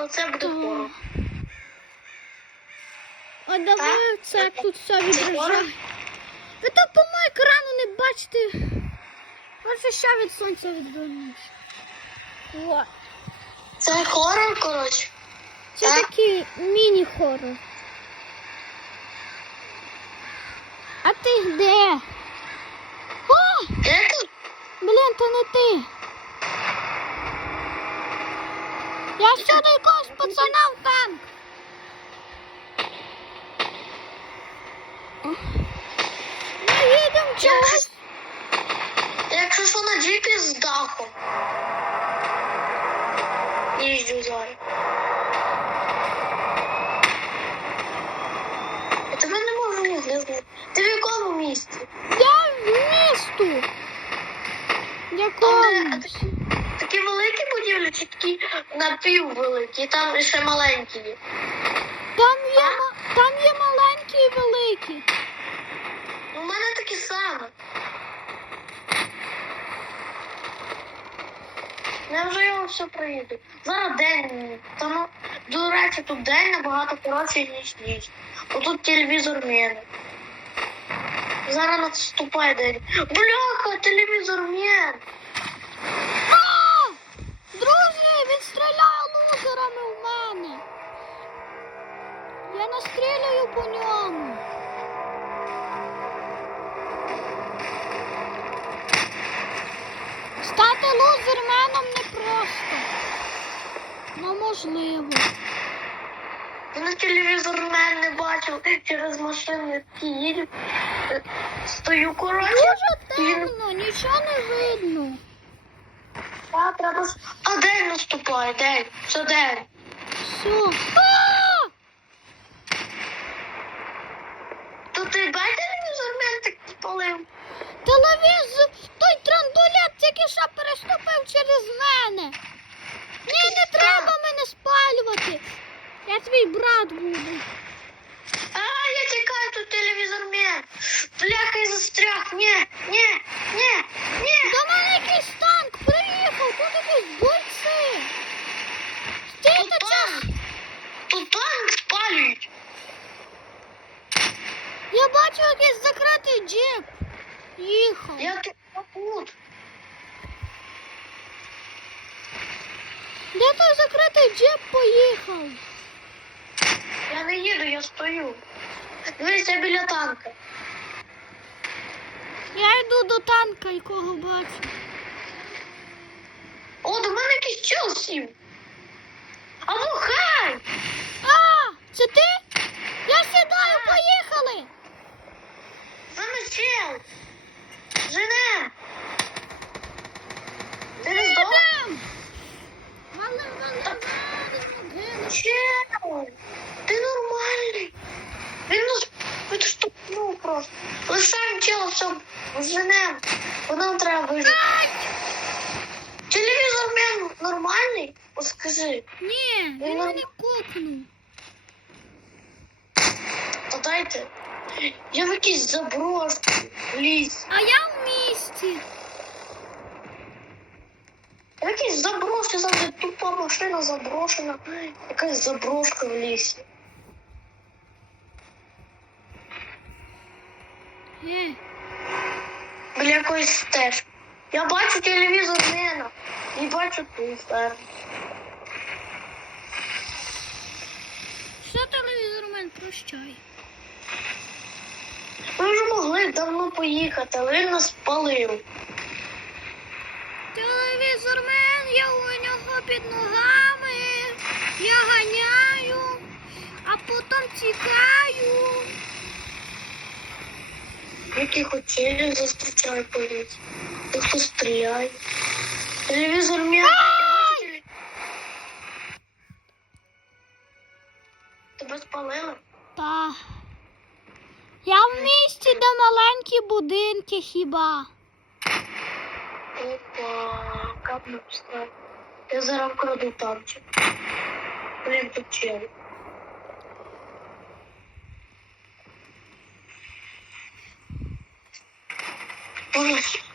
але це буде хорор. А давай це тут все відражає. Ви по моєму екрану не бачите. Може ще від сонця відвернусь. Це хорор, коротше. це Так. такий міні-хорор. А ти де? О! Блін, то не ти. Я сюди якогось пацана в танк. Ми їдемо через. Якщо що на джипі з дахом. Їжджу зараз. Я тебе не можу виглядати. Ти в якому місці? Я в місту. Там, Якомусь. Такі, великі будівлі чи такі напіввеликі, там ще маленькі є. Там є, ма- там є маленькі і великі. У мене такі самі. Я вже його все проїду. Зараз день. Там, до речі, тут день набагато коротше, ніж ніч. Отут телевізор мене. Зараз наступає день. Бляха, телевізор мен. Друзі, він стріляє лузерами в мене. Я настрілюю по ньому. Стати лузерменом непросто. Ну, можливо. На телевізор мен не бачив через їдуть. Е, Стою коротше. Дуже темно, нічого не видно. А, треба... а день наступає, день. Це день. Все. То ти бачиш телевізор мен так спалив? Телевізор, той трандулет тільки що переступив через мене. Ні, не треба мене спалювати. Я твій брат буду. А, я тікаю, тут телевізор мен. Бляха, я застряг. Ні, ні, ні, ні. До мене якийсь танк приїхав, тут якісь бойці. Тут Стійте час. танк. Тут танк спалюють. Бачу якийсь закритий джип. Їхав. Я тут тут. Де той закритий джип поїхав? Я не їду, я стою. Дивись, я біля танка. Я йду до танка, якого бачу. О, до мене якийсь чел сів. А ну хай! А, це ти? Я сідаю, поїхали. За мене чел. Жене. Ти не здох? Їдем! Валим, валим, валим, валим. Чел, ти нормальний. Він нас підштовхнув просто. Лишаємо чела, все, женем. Бо нам треба вижити. Телевізор мен нормальний? От скажи, Ні, він мене кокнув. то дайте. Я в якійсь заброшці в ліс. А я в місті. Я в якійсь заброшці, де тупа машина заброшена. Якась заброшка в лісі. Біля якоїсь стежки. Я бачу телевізор Нена. І бачу ту ферму. що телевізор мен прощай. Ми вже могли давно поїхати, але він нас спалив. Телевізор мен, я у нього під ногами. Я ганяю, а потім тікаю. Які хотіли зустрічає поліцію. Та хто стріляє. Телевізор м'я. Я Тебе спалили? Та. Я в місті, де маленькі будинки хіба. Опа, капну пістолет. Я зараз вкраду танчик. Блін, тут чел. Bye.